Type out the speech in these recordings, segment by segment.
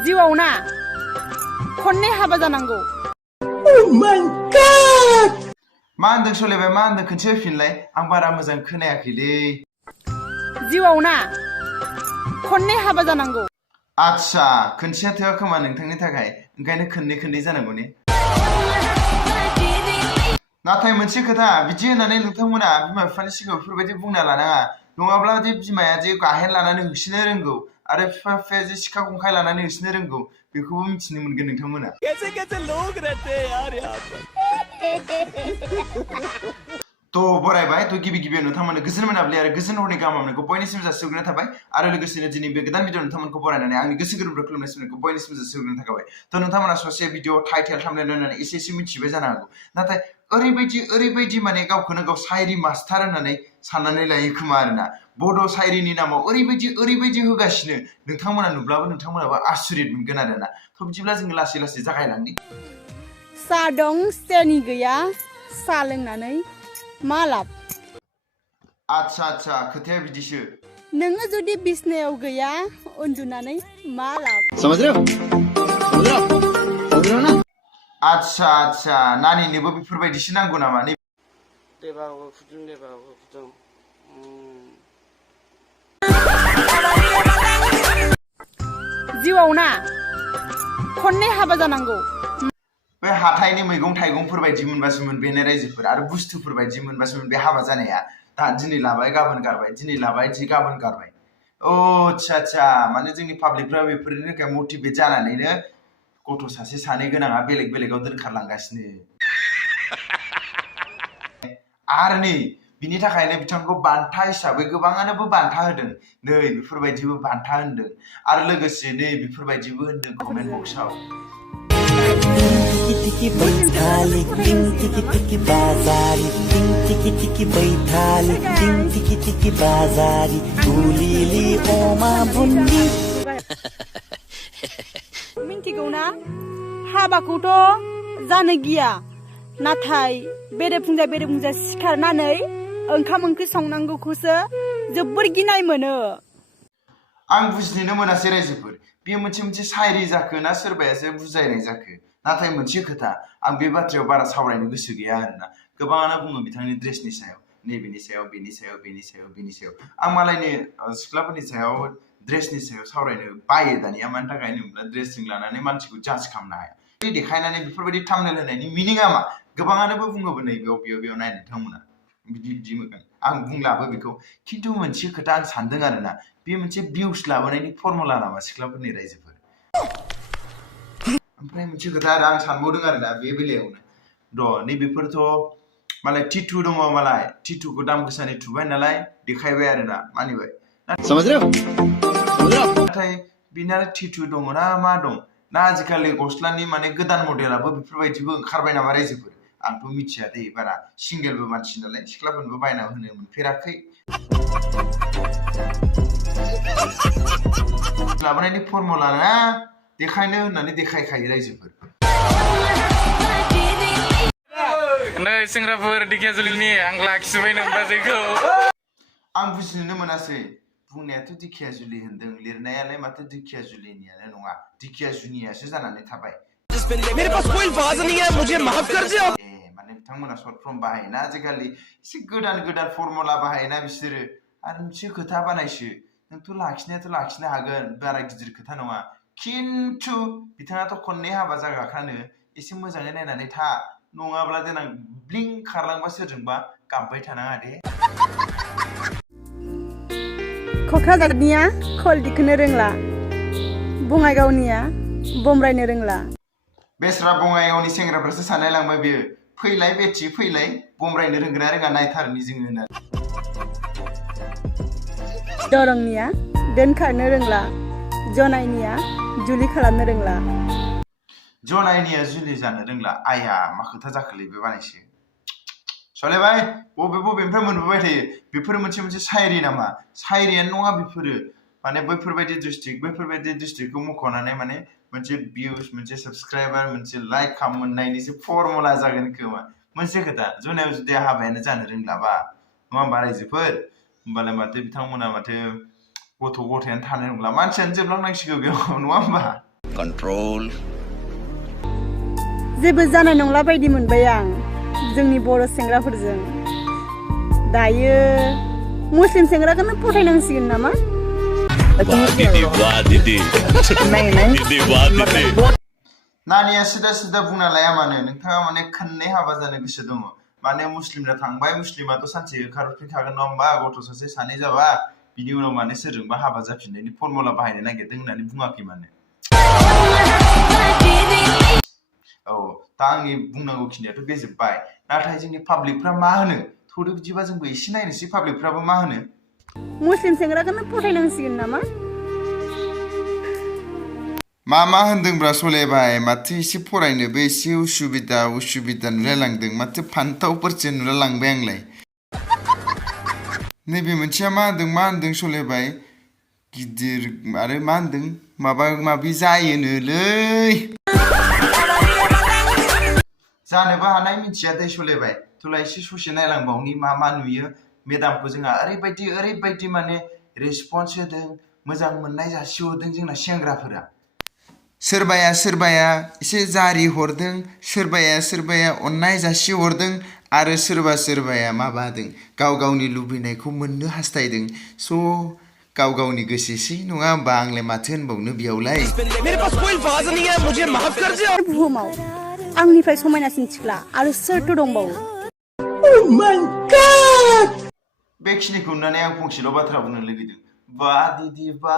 जिउआव ना खननै हाबा जानांगौ। Oh my god! मा होनदों सलेबाय मा होनदों खनसे होफिनलाय आं बारा मोजां खोनायाखैलै। जिउआव ना खननै हाबा जानांगौ। आच्छा खनसेया थोआ खोमा नोंथांनि थाखाय ओंखायनो खननै जानांगौ ने। नाथाय मोनसे खोथा बिदि होननानै नोंथांमोना बिमा बिफानि सिगाङाव बेफोरबायदि बुंना लानाङा नङाब्ला जे बिमाया जे गाहेन लानानै होसिनो रोंगौ आरो बिफाया जे सिखा खंखाइ लानानै होसिनो रोंगौ बेखौबो मिथिनो मोनगोन नोंथांमोना। तो बरायबाय तो गिबियाव नोंथांमोननो गोजोन मोनाबिलि आरो गोजोन हरनि गाहाम हामलायनायखौ बयनिसिम जासिहरग्रोनाय थाबाय आरो लोगोसेनो दिनै बे गोदान भिडिअ नोंथांमोनखौ बरायनानै आंनि गोसो गोरबोनिफ्राय खुलुमनाय सिबिनायखौ बयनिसिम जासिहरग्रोनाय थाबाय। तो नोंथांमोना ससे भिडिअ टाइटेल थाम्बनेल नायनानै एसे मिथिबाय जानो हागौ नाथाय ओरैबायदि माने गावखौनो गाव सायरि मास्टार होननानै साननानै लायो खोमा आरोना बड' सायरिनि नामाव ओरैबायदि होगासिनो नोंथांमोना नुब्लाबो नोंथांमोनाबो आसुरित मोनगोन आरोना। तो बिदिब्ला जोङो लासै जागायलांनि। सा दं सेनि गैया सा लोंनानै मा लाब। आच्छा खोथाया बिदिसो। नोङो जुदि बिसनायाव गैया उन्दुनानै मा लाब। समझ रहे हो ना? आच्छा नानिनोबो बेफोरबायदिसो नांगौ नामा? देबाबो फुदुं जिउआव ना खननै हाबा जानांगौ। बे हाथायनि मैगं थाइगंफोर बायदि मोनबासोमोन बे रायजोफोर आरो बुस्थुफोर बायदि मोनबासोमोन बे हाबा जानाया। दा दिनै लाबाय गाबोन गारबाय दिनै लाबाय गाबोन गारबाय। अ आच्छा माने जोंनि पाब्लिकफ्रा बेफोरनि थाखाय मटिभेट जानानैनो गथ' सासे सानै गोनाङा बेलेगाव दोनखारलांगासिनो। आरो नै बिनि थाखायनो बिथांखौ बान्था हिसाबै गोबाङानोबो बान्था होदों नै बेफोरबायदिबो बान्था होनदों आरो लोगोसे नै बेफोरबायदिबो होनदों कमेन्ट बक्सआव। टिकी बैठाली टिकी बाजारी टिकी बैठाली टिकी बाजारी तुलिली ओमा बुन्दी। मिन्थिगौ ना हाबाखौथ' जानो गिया नाथाय बेरेफुंजा सिखारनानै ओंखाम ओंख्रि संनांगौखौसो जोबोर गिनाय मोनो। आं बुजिनोनो मोनासै रायजोफोर बेयो मोनसे सायरि जाखो ना सोरबायासो बुजायनाय जाखो। नाथाय मोनसे खोथा आं बे बाथ्रायाव बारा सावरायनो गोसो गैया आरोना गोबाङानो बुङो बिथांनि ड्रेसनि सायाव नैबेनि सायाव बेनि सायाव आं मालायनि सिख्लाफोरनि सायाव ड्रेसनि सायाव सावरायनो बायो दानिया मानि थाखाय होनोब्ला ड्रेसजों लानानै मानसिखौ जाज खालामनो हाया। बे देखायनानै बेफोरबायदि थाम्बनेल होनायनि मिनिङा मा गोबाङानोबो बुङोबो नै बेयाव नाय नोंथांमोना बिदि मोनगोन आं बुंलाबो बेखौ खिन्थु मोनसे खोथा आं सानदों आरोना बे मोनसे भिउस लाबोनायनि फर्मुला नामा सिख्लाफोरनि रायजोफोर। ओमफ्राय मोनसे खोथा आरो आं सानबावदों आरोना बे बेलायावनो नैबेफोरथ' मालाय टिटु दङ मालाय टिटुखौ दाम गोसानि थुबाय नालाय देखायबाय आरोना मानिबाय नाथाय बिना टिटु दङ ना मा दं ना आजिखालि गस्लानि माने गोदान मडेलाबो बेफोरबायदिबो ओंखारबाय नामा रायजोफोर आंथ' मिथिया दे बारा सिंगेलबो मानसि नालाय सिख्लाफोरनोबो बायना होनो मोनफेराखै। लाबोनायनि फर्मुला ना देखायनो होननानै देखायखायो रायजोफोर। नै सेंग्राफोर दिखियाजुलिनि आं लाखिबाय नों बाजैखौ। आं बुजिनोनो मोनासै बुंनायाथ' दिखियाजुलि होनदों लिरनायालाय माथो दिखियाजुलिनियानो नङा दिखियाजुलियासो जानानै थाबाय। माने बिथांमोना सर्ट फर्म बाहायोना आजिखालि एसे गोदान फर्मुला बाहायोना बिसोरो आरो मोनसे खोथा बानायसो नोंथ' लाखिनायाथ' लाखिनो हागोन बारा गिदिर खोथा नङा खिन्थु बिथाङाथ' खननै हाबा जाग्राखानो एसे मोजाङै नायनानै था नङाब्ला देनां ब्लिं खारलांबा सोरजोंबा गाबबाय थानाङा दे। क'क्राझारनिया खल दिखोनो रोंला बङाइगावनिया बमब्रायनो रोंला। बेस्रा बङाइगावनि सेंग्राफ्रासो सानलाय लांबाय बेयो फैलाय बेथि फैलाय बमब्रायनो रोंगोना रोङा नायथारनि जोङो होननानै। दरंनिया दोनखारनो रोंला जनाइनिया जुलि खालामनो रोंला। जनाइनिया जुलि जानो रोंला आया मा खोथा जाखोलै बे बानायसो सलेबाय बबेनिफ्राय मोनबोबाय थायो बेफोरो मोनसे सायरि नामा सायरियानो नङा बेफोरो माने बैफोरबायदि डिस्ट्रिक्टखौ मख'नानै माने मोनसे भिउस मोनसे साबस्क्राइबार मोनसे लाइक खाम मोननायनिसो फर्मुला जागोन खोमा। मोनसे खोथा जनायाव जुदि हाबायानो जानो रोंलाबा नङा होमबा रायजोफोर होमबालाय माथो बिथांमोना माथो गथ' गथायानो थानो रोंला मानसियानो जोबलांनांसिगौ बेयाव नङा होमबा। control. जेबो जानाय नंला बायदि मोनबाय आं जोंनि बर' सेंग्राफोरजों दायो मुस्लिम सेंग्राखौनो फसायनांसिगोन नामा नानिया सिदा बुंना लाया मानो नोंथाङा माने खननै हाबा जानो गोसो दङ माने मुस्लिमना थांबाय मुस्लिमाथ' सानसे ओंखारफिनखागोन नङा होमबा गथ' सासे सानै जाबा बिनि उनाव माने सोरजोंबा हाबा जाफिननायनि फर्मुला बाहायनो नागिरदों होननानै बुङाखै माने औ दा आंनि बुंनांगौ खिनियाथ' बे जोब्बाय नाथाय जोंनि पाब्लिकफ्रा मा होनो थौदो बिदिबा जोंबो एसे नायनोसै पाब्लिकफ्राबो मा होनो मुस्लिम सेंग्राखौनो फसायनांसिगोन नामा मा होनदोंब्रा सलेबाय माथो एसे फरायनोबो एसे उसुबिदा नुलायलांदों माथो फान्थावफोरसो नुलायलांबाय आंलाय नैबे मोनसेया मा होनदों सलेबाय गिदिर आरो मा होनदों माबा जायोनोलै जानोबो हानाय मिथिया दै सलेबाय थुला एसे ससे नायलांबावनि मा नुयो मेदामखौ जोंहा ओरैबायदि माने रेसपन्स होदों मोजां मोननाय जासिहरदों जोंना सेंग्राफोरा सोरबाया एसे जारि हरदों सोरबाया अननाय जासि हरदों आरो सोरबाया माबादों गावनि लुबैनायखौ मोननो हास्थायदों स' गावनि गोसोसै नङा होमबा आंलाय माथो होनबावनो बेयावलाय बुहुमाव आंनिफ्राय समायनासिन सिख्ला आरो सोरथो दंबावो Oh my God! बेखिनिखौ नुनानै आं फंसेल' बाथ्रा बुंनो लुगैदों बा दिदि बा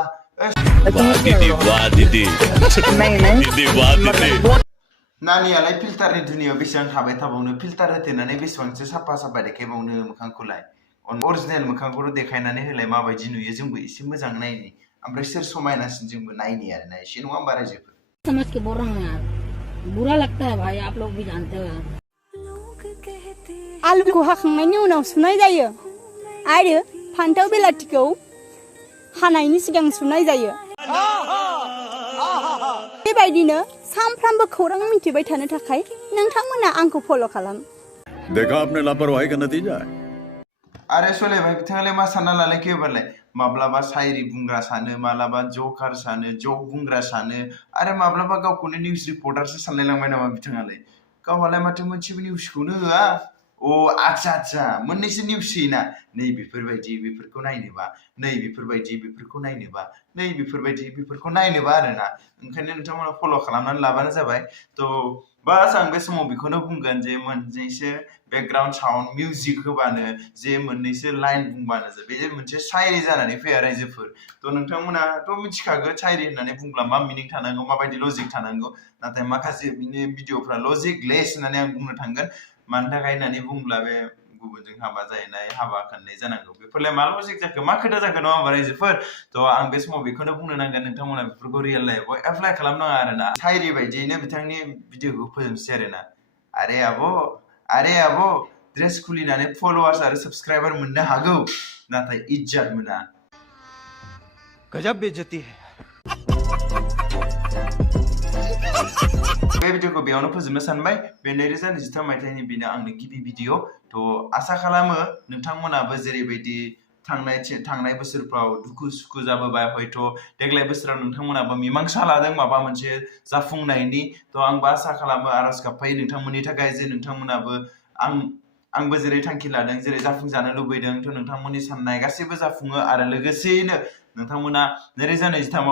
नानियालाय फिल्टारनि दुनियाव बेसेबां थाबाय थाबावनो फिल्टार होथेनानै बेसेबांसो साफा देखायबावनो मोखांखौलाय अरिजिनेल मोखांखौथ' देखायनानै होलाय माबायदि नुयो जोंबो एसे मोजां नायनि ओमफ्राय सोर समायनासिन जोंबो नायनि आरोना एसे नङा होमबा रायजोफोर समझ के बोल रहा हूँ यार बुरा लगता है भाई आप लोग भी जानते हो यार आलुखौ हाखांनायनि उनाव सुनाय जायो आरो फान्थाव बिलाथिखौ हानायनि सिगां सुनाय जायो बेबायदिनो सानफ्रामबो खौरां मिथिबाय थानो थाखाय नोंथांमोना आंखौ फल' खालाम देखा आपने लापरवाही का नतीजा है आरे सलेबाय बिथाङालाय मा सानना लालायखो एबारलाय माब्लाबा शायरी बुंग्रा सानो माब्लाबा जकार सानो जक बुंग्रा सानो आरो माब्लाबा गावखौनो निउस रिपर्टारसो सानलायलांबाय नामा बिथाङालाय गावहालाय माथो मोनसेबो निउसखौनो होआ अ आच्छा मोननैसो निउस होयोना नै बेफोरखौ नायनोबा नै बेफोरखौ नायनोबा नै बेफोरखौ नायनोबा आरोना ओंखायनो नोंथांमोना फल' खालामनानै लाबानो जाबाय थ' बास आं बे समाव बेखौनो बुंगोन जे मोननैसो बेकग्राउन्ड साउन्ड मिउजिक होबानो जे मोननैसो लाइन बुंबानो बे मोनसे शायरी जानानै फैया रायजोफोर थ' नोंथांमोनाथ' मिथिखागोन शायरी होननानै बुंब्ला मा मिनिं थानांगौ माबायदि लजिक थानांगौ नाथाय माखासे बिनि भिडिअफ्रा लजिक लेस होननानै आं बुंनो थांगोन मानि थाखाय होननानै बुंब्ला बे गुबुनजों हाबा जाहैनाय हाबा खाननाय जानांगौ बेफोरलाय मा लजिक जाखो मा खोथा जाखो नङा होमबा रायजोफोर थ' आं बे समाव बेखौनो बुंनो नांगोन नोंथांमोना बेफोरखौ रियेल लाइफआव एप्लाइ खालामनाङा आरोना शायरी बायदियैनो बिथांनि भिडिअखौ फोजोबसै आरोना आरे आब' ड्रेस खुलिनानै फलोवार्स आरो साबस्क्राइबार मोननो हागौ नाथाय इज्जत मोना गजब बेइज्जती है बे भिडिअखौ बेयावनो फोजोबनो सानबाय बे 2023 मायथाइनि बेनो आंनि गिबि भिडिअ थ' आसा खालामो नोंथांमोनाबो जेरैबायदि थांनाय बोसोरफ्राव दुखु सुखु जाबोबाय हयथ' देग्लाय बोसोराव नोंथांमोनाबो मिमांसा लादों माबा मोनसे जाफुंनायनि थ' आंबो आसा खालामो आरज गाबफायो नोंथांमोननि थाखाय जे नोंथांमोनाबो आंबो जेरै थांखि लादों जेरै जाफुंजानो लुबैदों थ' नोंथांमोननि साननाय गासैबो जाफुङो आरो लोगोसेयैनो नोंथांमोना 2023आव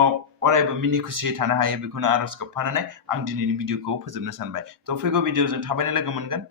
अरायबो मिनि खुसियै थानो हायो बेखौनो आरज गाबफानानै आं दिनैनि भिडिअखौ फोजोबनो सानबाय थ' फैगौ भिडिअजों थाबैनो लोगो मोनगोन